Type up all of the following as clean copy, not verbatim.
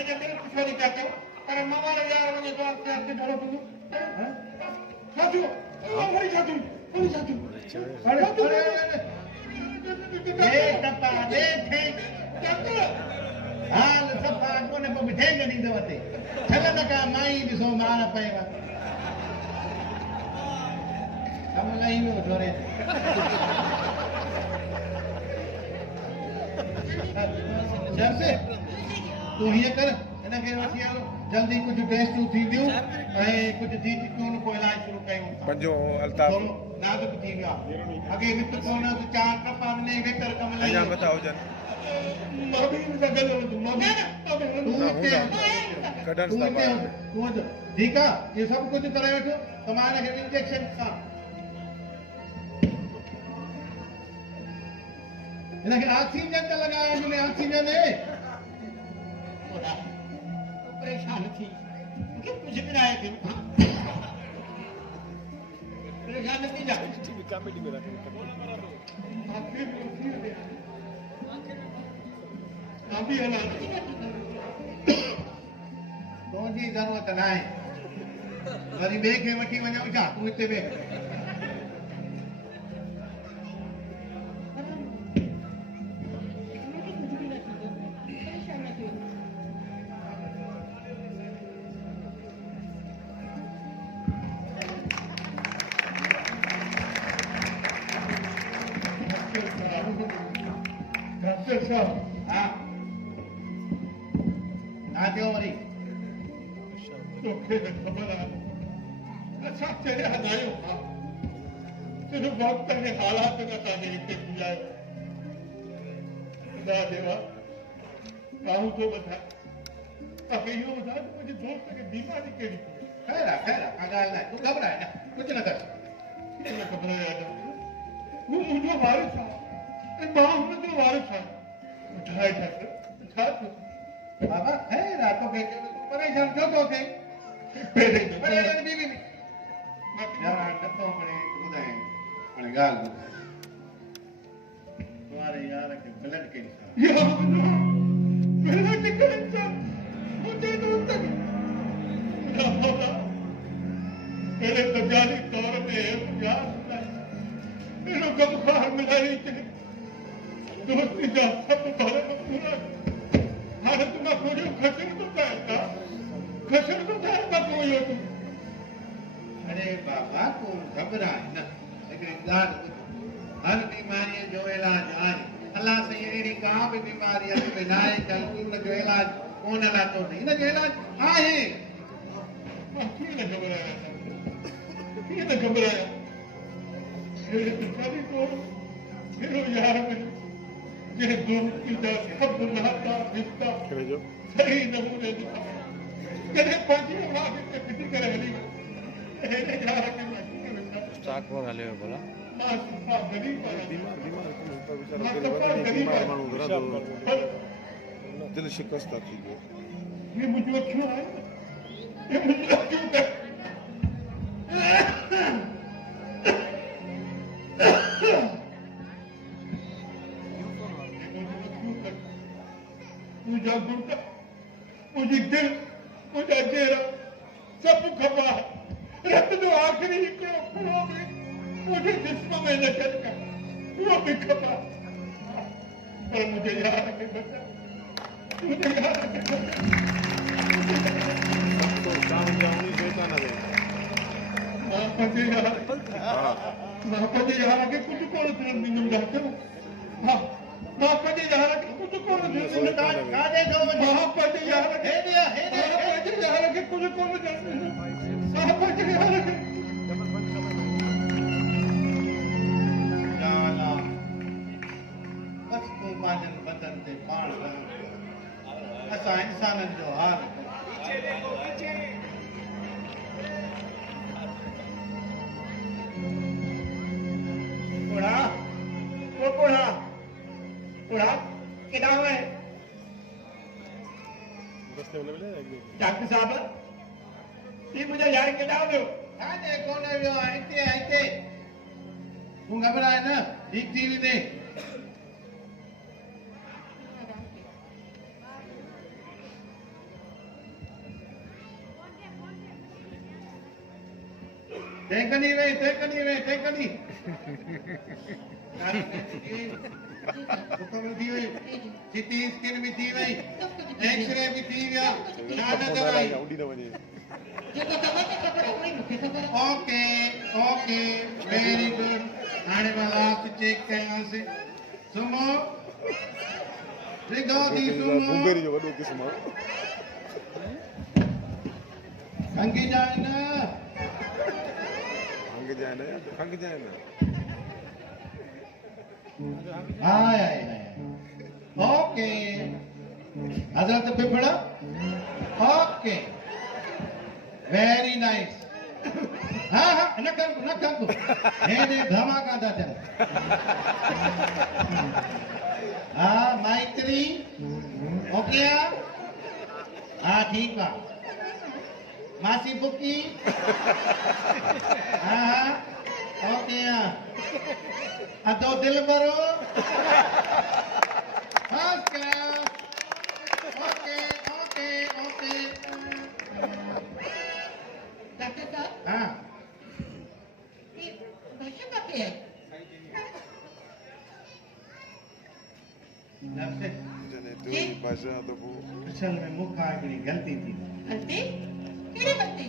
अॼु दिलि पुछो थी पिया कयो पर मामा यार वञे तो आपके आपके ढलो तुम छा थियो वरी छा थियो अरे ए टपा देखे हाल सफा कोने को बिठे गनी दवते छलन का माई दिसो मार पएगा हम लाई में थोड़े जब से तू ये कर इन के वठी आलो जल्दी कुछ टेस्ट थी दियो ए कुछ थी क्यों को इलाज शुरू कयो पंजो अल्ताफ नाजुक थी गया अगे वित कोन तो चार टपा ने वेतर कम लाई या बताओ जन मबी लगल तू मबी कढण सा तू ठीक है ये सब कुछ करे वेठो तुम्हारे के इंजेक्शन का इनके ऑक्सीजन का लगाया मुझे ऑक्सीजन है परेशान थी कि कुछ भी ना आए थे परेशान नहीं जा कॉमेडी में रखे अभी हला तो जी जरूरत ना है वरी बे के वठी वणो छा तू इते बे हाँ आते हो मरी तो खेल खबर है अच्छा तेरे हदायो हाँ तेरे वक्त ने हालात का ताने लिखते किया है खुदा देवा काहू तो बता अबे यो बता मुझे दोस्त की बीमारी केड़ी खैर अगाल ना तू घबराए ना कुछ ना कर ये घबराया ना वो मुझे वारिस था ए बाप में तो वारिस था उठाए था बाबा है रातों के परेशान क्यों तो थे परेशान बीवी यार तो अपने उदय अपने गाल तुम्हारे यार के ब्लड कैंसर यार ब्लड कैंसर मुझे तो तक मेरे तजारी तौर पे यार मेरे को बुखार मिलाई के दोस्ती जा सब बारे में पूरा हाल तुम्हें पूरी खसर तो था कोई हो तुम अरे बाबा तू घबराए ना लेकिन गाल हर बीमारी जो इलाज है अल्लाह से ये का भी बीमारी है बिनाए चल तू जो इलाज कौन ला तो नहीं ना जो इलाज है बाकी ना घबराया ये ना घबराया ये बेचारी को मेरे यार में ये दोस्ती का सब नाता रिश्ता सही नमूने दिखा कदे पांची आवाज पे फिट करे हली एने जा के स्टॉक पर हले बोला मां सुपा गरीब पर बीमार दिल शिकस्त थी गयो ये मुझे क्यों आया ये मुझे क्यों कर मुझे गुर्दा मुझे दिल मुझे चेहरा सब खपा रत जो आखिरी हिकिड़ो पूरो भी मुझे जिस्म में न छॾका वो भी खपा पर मुझे यार के बचा मुझे यार के बचा तो काम जाऊनी शैतान है मां पजे यार के कुछ कोन थियण ॾींदुमि डॉक्टर हां मां पजे यार के कुछ कोन थियण ॾींदुमि काॾे थो वञे मां पजे यार हे पजे यार के कुछ कोन थियण ॾींदुमि मां पजे यार के लाला बस को पाजन बदन ते पाण असां इंसाननि जो हाल पीछे देखो पीछे बुढ़ा केड़ा हुआ है डॉक्टर साहब ये मुझे यार केड़ा हुआ है कौन है वो आते तू घबराए ना ठीक थी दे टेकनी वे हुकुम थी वई सिटी स्कैन भी थी वई एक्सरे भी थी विया छा न दवाई उडी न वञे जेको तव्हांखे ख़बर आहे उहो ई मूंखे ख़बर आहे। ओके वेरी गुड हाणे मां लास्ट चेक कयांसि सुमो रिगो दी सुमो मुंगेरी जो वॾो क़िस्म आहे खंगी जाए न खंग जाए न हाय ओके हजरत पिपड़ा ओके वेरी नाइस हाँ न कंकु हेने धमाका था चल हाँ माइत्री ओके हाँ ठीक है मासी बुकी हाँ ओके अदो दिल भरो फर्स्ट क्लास ओके डॉक्टर साहब हाँ ये भाषा का क्या है? नर्से जने तुझी भाषा तो वो असल में मुखा हिकिड़ी गलती थी गलती कहिड़ी गलती?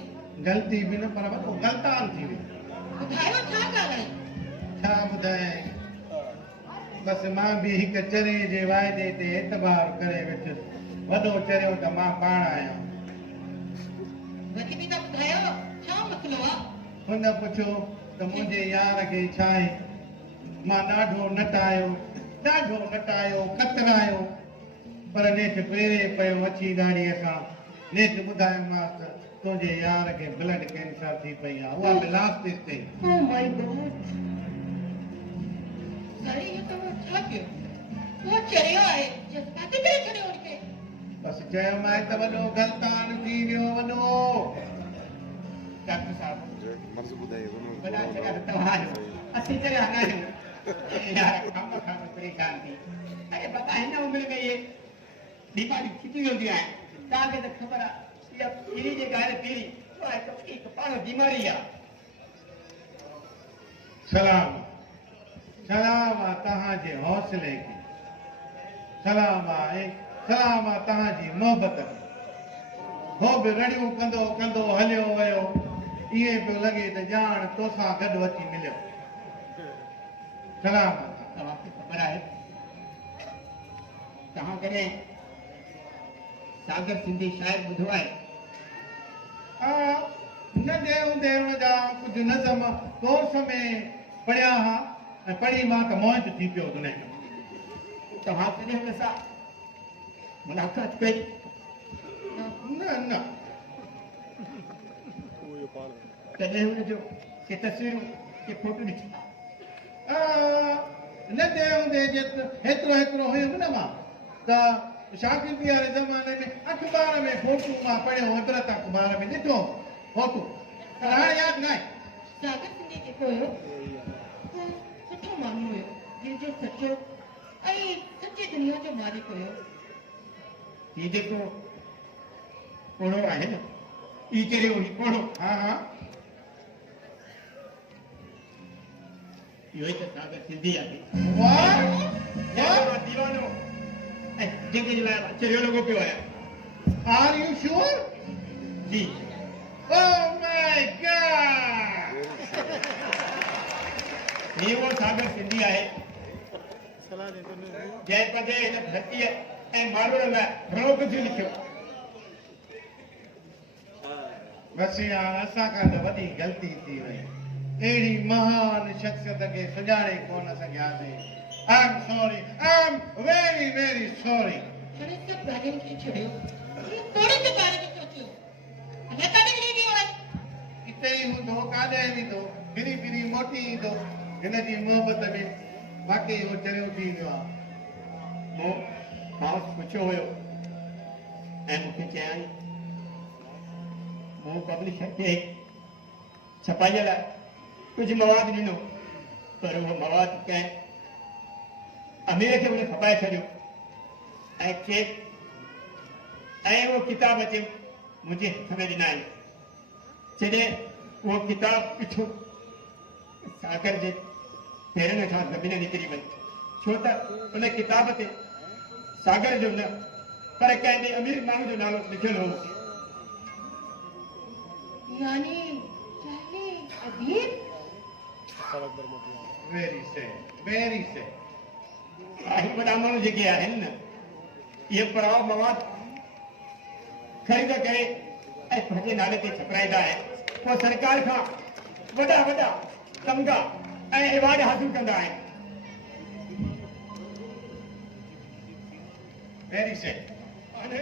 गलती बि न पर वॾो गलतान थी वई ॿुधायो छा ॻाल्हि आहे? छा ॿुधाए बसि मां बि हिकु चरे जे वाइदे ते एतबार करे वियुसि वॾो चरियो त मां पाण आहियां वरी बि त ॿुधायो छा मसलो आहे? हुन पुछियो त मुंहिंजे यार खे छा आहे मां ॾाढो नटायो कतरायो पर नेठि पेरे पियो अची दाड़ीअ सां नेठि ॿुधायोमांसि तुंहिंजे यार खे ब्लड कैंसर थी पई आहे उहा बि लास्ट स्टेज ते Oh my God. साईं इहो तव्हां छा कयो? उहो चरियो आहे जो काथे करे छॾियो हुनखे? बसि चयोमांइ त वॾो गलतान थी वियो वॾो डॉक्टर साहब मर्ज़ ॿुधाए वॾा चरिया त तव्हां आहियो असीं चरिया न आहियूं यार कम खां परेशान थी अरे बाबा हिन उमिरि में इहे बीमारियूं थी वेंदियूं आहिनि तव्हांखे त ख़बर आहे इहा पीढ़ी जे ॻाल्हि पीढ़ी उहा हिकु पाण बीमारी आहे सलाम आहे तव्हांजे हौसले खे सलाम आहे तव्हांजी मोहबत खे हो बि रड़ियूं कंदो हलियो वियो ईअं पियो लॻे त ॼाण तोसां गॾु अची मिलियो सलाम तव्हांखे ख़बर आहे तव्हां कॾहिं सागर सिंधी शाइर ॿुधो आहे नंढे हूंदे हुनजा कुझु नज़म कोर्स में पढ़िया हुआ ऐं पढ़ी मां त मौज थी पियो हुन तव्हां कॾहिं हुन सां मुलाक़ात कई न तॾहिं हुनजो के तस्वीरूं के फोटो ॾिठी नंढे हूंदे हेतिरो हुयुमि न मां त शागिर्दी वारे ज़माने में अख़बार में फोटू मां पढ़ियो इबरत अख़बार में ॾिठो फोटू पर हाणे यादि न आहे सागर सिंधी जेको हुयो उहो सुठो माण्हू हुयो जंहिंजो सचो ऐं सची दुनिया जो मालिक हुयो हीउ जेको पोड़ो आहे न ई चरियो ही पोड़ो हा इहो ई त सागर सिंधी आहे वाह दीवानो जंहिंखे जे लाइ चरियो लॻो पियो आहे are you sure ji oh my god ये वो सागर सिंधी आहे जंहिं पंहिंजे हिन धरतीअ ऐं माण्हुनि लाइ घणो कुझु लिखियो बसि यार असां खां त वॾी ग़लती थी वई अहिड़ी महान शख़्सियत खे सुञाणे कोन सघियासीं I am sorry I am very very sorry हाणे सभु ॻाल्हियुनि खे छॾियो थोरे जे बारे में सोचियो अञा काॾे हली वियो आहे हिते ई हूंदो काॾे वेंदो फिरी फिरी मोटी ईंदो हिन जी मोहबत में वाकई उहो चरियो थी वियो आहे मूं माउस पुछियो हुयो ऐं मूंखे चयाईं मूं पब्लिशर खे छपाईअ लाइ कुझु मवाद ॾिनो पर उहो मवाद कंहिं अमीर खे उन खपाए छॾियो ऐं चेक ऐं उहो किताब अचे मुंहिंजे हथ में ॾिना आहिनि छॾे वो किताब पिछो सागर जे पेरनि खां ज़मीन निकिरी वई छो त उन किताब ते सागर जो न पर कंहिं ॿिए अमीर माण्हू जो नालो लिखियलु हो यानी चाहे अबीर वेरी सैड वॾा माण्हू जेके आहिनि न इहे पढ़ाव मवाद ख़रीद करे ऐं पंहिंजे नाले ते छपाईंदा आहिनि पोइ सरकार खां वॾा वॾा तमगा ऐं एवार्ड हासिल कंदा आहिनि वेरी सैड अरे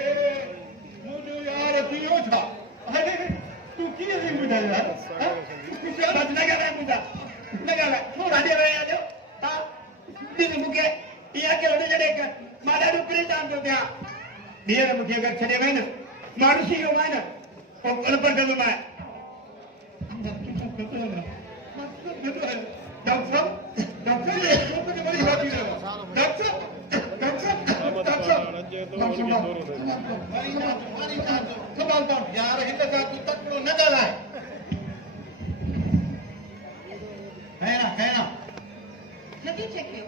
मुंहिंजो यार थियो छा अरे तूं कीअं थी ॿुधायो यार तूं छा बस न ॻाल्हाए ॿुधा न ॻाल्हाए छो राॼे रहे आहियो हा ॾिस मूंखे इहा के वॾे जॾहिं मां ॾाढो परेशान थो थियां ॿीहर मूंखे अगरि छॾे वई न मां ॾिसी वियो आहियां न पोइ अनपढ़ कंदुमि मां यार हिन सां तूं तकिड़ो न ॻाल्हाए नथी चकियो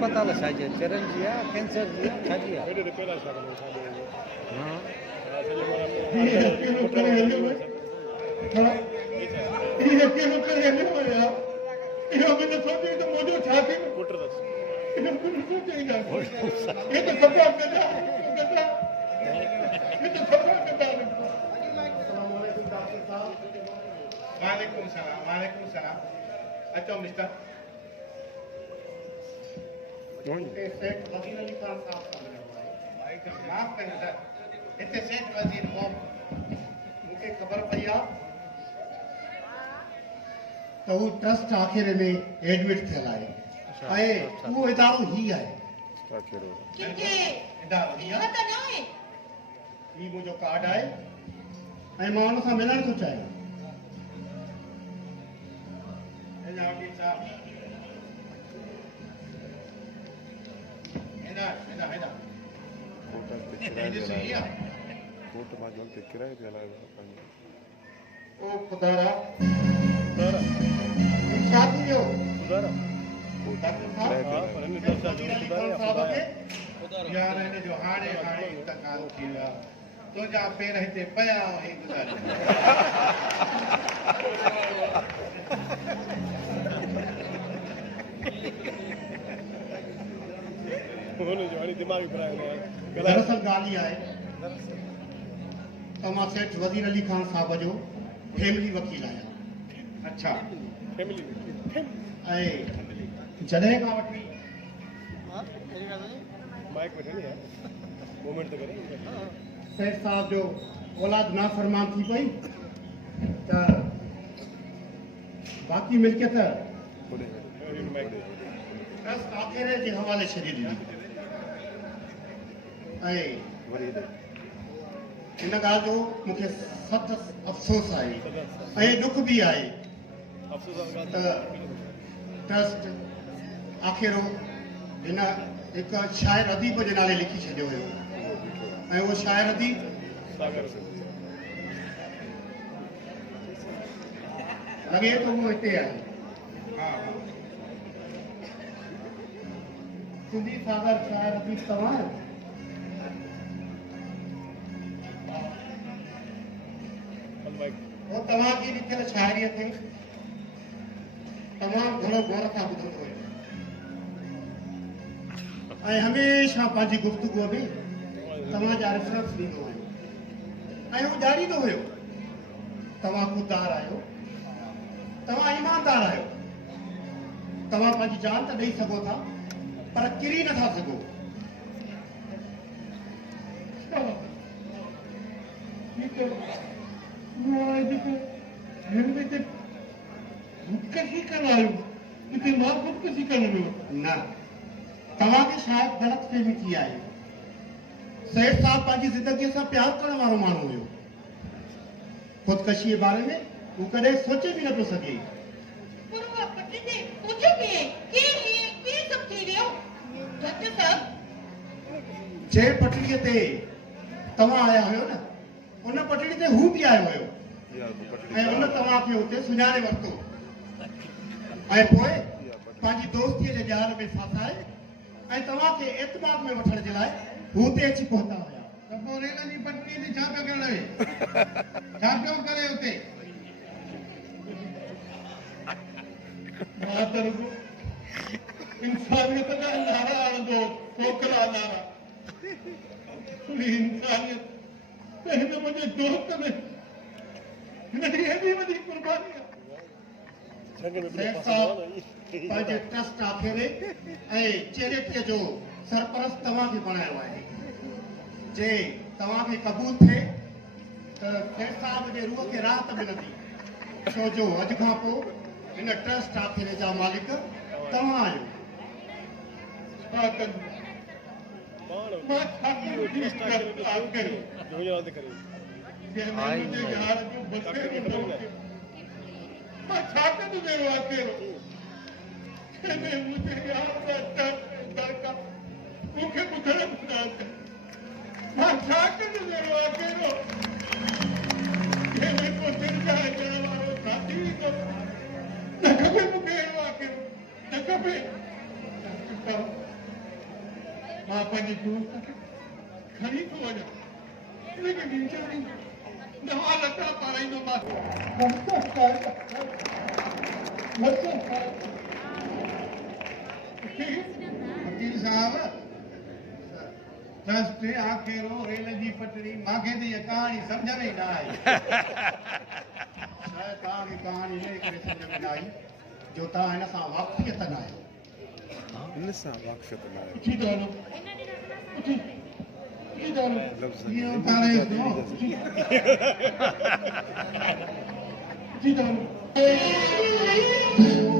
अस्पताल छाजे चरन जी आहे कैंसर जी आहे छाजी आहे वालेकुम सलाम अचो मिस्टर सेठ वज़ीर अली खान साहब सां मिलियो आहे माफ़ कयो सर हिते सेठ वज़ीर क़ौम मूंखे ख़बर पई आहे त हू ट्रस्ट आख़िर में एडमिट थियल आहे ऐं उहो इदारो ही आहे किथे इदारो ही आहे त न आहे ही मुंहिंजो कार्ड आहे ऐं मां हुन सां मिलणु थो चाहियां वकील साहब कोर्ट मां जल्द किराए ते हलायो ओ खुदारा शादी जो यार इन जो हाणे इंतकाल थी वियो आहे तुंहिंजा पेर हिते पिया हुई दरअसल ॻाल्हि इहा आहे त मां सेठ वज़ीर अली खान साहब जो फैमिली वकील आहियां अच्छा ऐं जॾहिं खां वठी सेठ साहब जो औलाद नाफ़रमान थी पई त बाक़ी मिल्कियत ट्रस्ट आख़िरे जे हवाले छॾे ॾिनी ऐं हिन ॻाल्हि जो मूंखे सख़्तु अफ़सोस आहे ऐं दुख बि आहे त ट्रस्ट आख़िरो हिन हिकु शाइर अदीब जे नाले लिखी छॾियो हुयो ऐं उहो शाइर अदीब लॻे थो उहो हिते आहे सिंधी सागर शाइर अदीब तव्हां आहियो वो तव्हांजी लिखियल शाइरीअ खे तमामु घणो गौर सां ॿुधंदो हुयो ऐं हमेशह पंहिंजी गुफ़्तगूअ में तव्हांजा रेफरेंस ॾींदो हुयो ऐं हू ॼाणींदो हुयो तव्हां ख़ुददार आहियो तव्हां ईमानदार आहियो तव्हां पंहिंजी जान त ॾेई सघो था पर किरी नथा सघो। खुदकशी करायो इते मां खुदकशी करणो न तव्हांखे शायदि ग़लतफ़हमी थी आहे। सेठ साहब पंहिंजी ज़िंदगीअ सां प्यार करण वारो माण्हू हुयो। ख़ुदकशी जे बारे में हू कॾहिं सोचे बि न पियो सघे। पर उहा पटड़ी ते पूछो कीअं सभु थी वियो डॉक्टर साहब? जंहिं पटड़ीअ ते तव्हां आया हुयो न उन पटड़ी ते हू बि आयो हुयो ऐं उन तव्हांखे हुते सुञाणे वरितो ऐं पोइ पंहिंजी दोस्तीअ जे ॼाण में फासाए ऐं तव्हांखे एतमाद में वठण जे लाइ हू ते अची पहुता हुया। त पोइ रेल जी पटड़ी ते छा पियो करण वे छा पियो करे हुते? मां त रुॻो इंसानियत जा नारा आणंदो छोकिरा नारा इंसानियत हिन मुंहिंजे दोस्त में हिन जी एॾी वॾी कुर्बानी आहे। सेठ साहब पंहिंजे ट्रस्ट आखेरे ऐं चैरिटीअ जो सरपरस्त तव्हांखे बणायो आहे। जे तव्हांखे क़बूल थिए त सेठ साहब जे रूह खे राहत मिलंदी छो जो अॼु खां पोइ हिन ट्रस्ट आखेरे जा मालिक तव्हां आहियो। मां छा करियो मां छा कंदो मेरो अकेलो मुंहिंजे यार का मूंखे ॿुधण मां छा कंदो मेरो अकेलो को दिल जा अचण वारो साथी न खपे मूंखे अहिड़ो अकेलो न खपे। मां पंहिंजे दोस्त खे खणी थो वञा हिनखे वीचारी नवां लटा पाराईंदोमांसि। वकील साहब ट्रस्ट आखेरो रेल जी पटड़ी मूंखे त इहा कहाणी सम्झ में ई न आई। शायदि तव्हांखे कहाणी इन करे सम्झ में न आई जो तव्हां हिन सां वाक़फ़ियत न आहियो। हिन सां वाक़फ़ियत न आहे। उथी थो हलो उथी थो हलो लफ़्ज़ इहो पाणे उथी थो हलो।